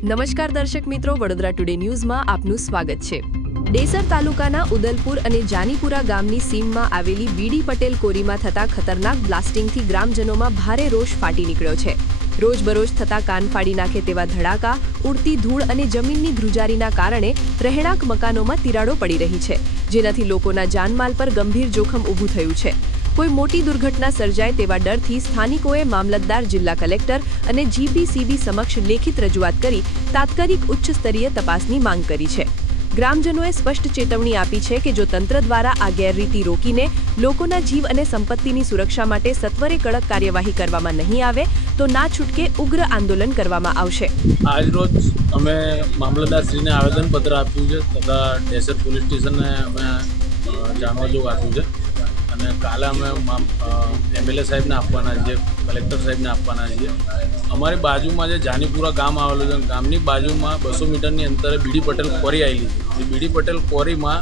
નમસ્કાર દર્શક મિત્રો, વડોદરા ટુડે ન્યૂઝમાં આપનું સ્વાગત છે। ડેસર તાલુકાના ઉદલપુર અને જાનીપુરા ગામની સીમમાં આવેલી બીડી પટેલ કોરીમાં થતા ખતરનાક બ્લાસ્ટિંગથી ગ્રામજનોમાં ભારે રોષ ફાટી નીકળ્યો છે। રોજબરોજ થતા કાન ફાડી નાખે તેવા ધડાકા, ઉડતી ધૂળ અને જમીનની ધ્રુજારીના કારણે રહેણાંક મકાનોમાં તિરાડો પડી રહી છે, જેનાથી લોકોના જાનમાલ પર ગંભીર જોખમ ઊભું થયું છે। કોઈ મોટી દુર્ઘટના સર્જાય તેવા ડરથી સ્થાનિકોએ મામલતદાર, જિલ્લા કલેક્ટર અને જીપીસીબી સમક્ષ લેખિત રજૂઆત કરી તાત્કાલિક ઉચ્ચ સ્તરીય તપાસની માંગ કરી છે। ગ્રામજનોએ સ્પષ્ટ ચેતવણી આપી છે કે જો તંત્ર દ્વારા આ ગેરરીતિ રોકીને લોકોના જીવ અને સંપત્તિની સુરક્ષા માટે સત્વરે કડક કાર્યવાહી કરવામાં નહીં આવે તો ના છૂટકે ઉગ્ર આંદોલન કરવામાં આવશે। આજરોજ અમે મામલતદારશ્રીને આવેદનપત્ર આપ્યું છે તથા ડેસર પોલીસ સ્ટેશનને અમે જાણવા જેવું આપ્યું છે અને કાલે અમે એમએલએ સાહેબને આપવાના છીએ, કલેક્ટર સાહેબને આપવાના છીએ। અમારી બાજુમાં જે જાનીપુરા ગામ આવેલું છે, ગામની બાજુમાં 200 મીટરની અંતરે બીડી પટેલ કોરી આવેલી છે। એ બીડી પટેલ કોરીમાં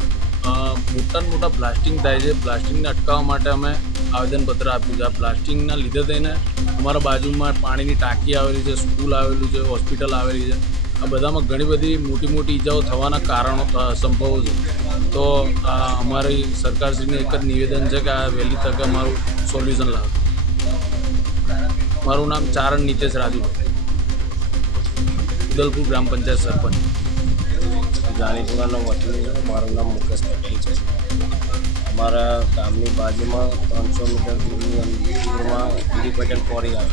મોટા બ્લાસ્ટિંગ થાય છે। બ્લાસ્ટિંગને અટકાવવા માટે અમે આવેદનપત્ર આપ્યું છે। આ બ્લાસ્ટિંગના લીધે થઈને અમારા બાજુમાં પાણીની ટાંકી આવેલી છે, સ્કૂલ આવેલું છે, હોસ્પિટલ આવેલી છે। આ બધામાં ઘણી બધી મોટી ઈજાઓ થવાના કારણો સંભવો છે। તો અમારી સરકારશ્રીને એક જ નિવેદન છે કે આ વહેલી તકે અમારું સોલ્યુશન લાવે। મારું નામ ચારણ નીતેશ રાજુ, ઉદલપુર ગ્રામ પંચાયત સરપંચ। જાનીપુરાનો વતની, મારું નામ મુકેશ પટેલ છે। અમારા ગામની બાજુમાં 300 મીટર દૂરમાં બીડી પટેલ કોરી આવે।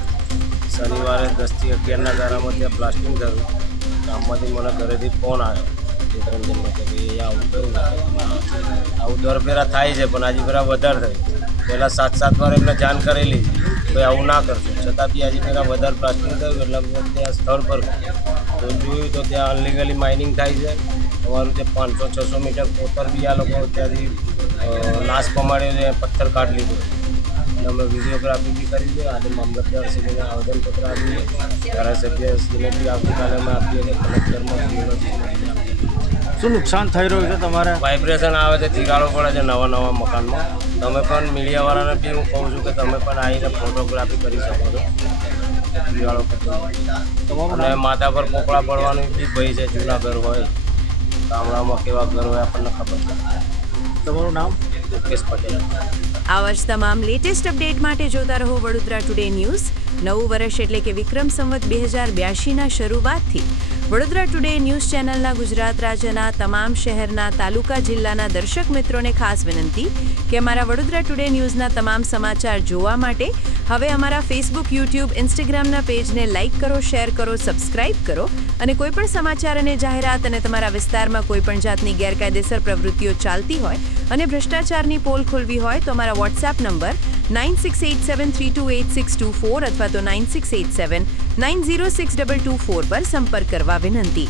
શનિવારે 10 થી 11ના ગાળામાં ત્યાં બ્લાસ્ટિંગ થયું। ગામમાંથી મને ઘરેથી ફોન આવ્યો 2-3 જણનો કે ભાઈ આવું થયું, આવું દર ફેરા થાય છે પણ આજે ફેરા વધારે થઈ। પહેલાં 7 વાર એમને જાણ કરેલી ભાઈ આવું ના કરશો, છતાં બી આજે ફેરા વધારે બ્લાસ્ટિંગ થયું એટલે અમે ત્યાં સ્થળ પર તો જોયું તો ત્યાં અનલીગલી માઇનિંગ થાય છે। અમારું જે 500-600 મીટર કોતર બી આ લોકો ત્યાંથી નાશ પમાડ્યો છે, પથ્થર કાઢ લીધો અને અમે વિડીયોગ્રાફી બી કરી છે। આજે મામલતદારશ્રીને આવેદનપત્ર આપીએ, ધારાસભ્યશ્રીને બી આવતીકાલે અમે આપીએ છીએ, કલેક્ટરમાં શું નુકસાન થઈ રહ્યું છે તમારે? વાઇબ્રેશન આવે છે, તિરાડો પડે છે નવા મકાનમાં। તમે પણ મીડિયાવાળાને બી હું કહું છું કે તમે પણ આવીને ફોટોગ્રાફી કરી શકો છો। તિરાડો અને માથા પર પોપડા પડવાનું બી ભય છે। જૂના ઘર હોય, ગામડામાં કેવા ઘર હોય આપણને ખબર છે। તમારું નામ? મુકેશ પટેલ। આવા જ તમામ લેટેસ્ટ અપડેટ માટે જોતા રહો વડોદરા ટુડે ન્યૂઝ। નવું વર્ષ એટલે કે વિક્રમ સંવત 2082ના શરૂઆતથી વડોદરા ટુડે ન્યૂઝ ચેનલના ગુજરાત રાજ્યના તમામ શહેરના, તાલુકા, જિલ્લાના દર્શક મિત્રોને ખાસ વિનંતી કે અમારા વડોદરા ટુડે ન્યૂઝના તમામ સમાચાર જોવા માટે હવે અમારા ફેસબુક, યુટ્યુબ, ઇન્સ્ટાગ્રામના પેજને લાઇક કરો, શેર કરો, સબસ્ક્રાઇબ કરો અને કોઈપણ સમાચાર અને જાહેરાત અને તમારા વિસ્તારમાં કોઈપણ જાતની ગેરકાયદેસર પ્રવૃત્તિઓ ચાલતી હોય અને ભ્રષ્ટાચારની પોલ ખોલવી હોય તો અમારા વોટ્સએપ નંબર 9687328624 અથવા તો 9687906224 પર સંપર્ક કરવા વિનંતી।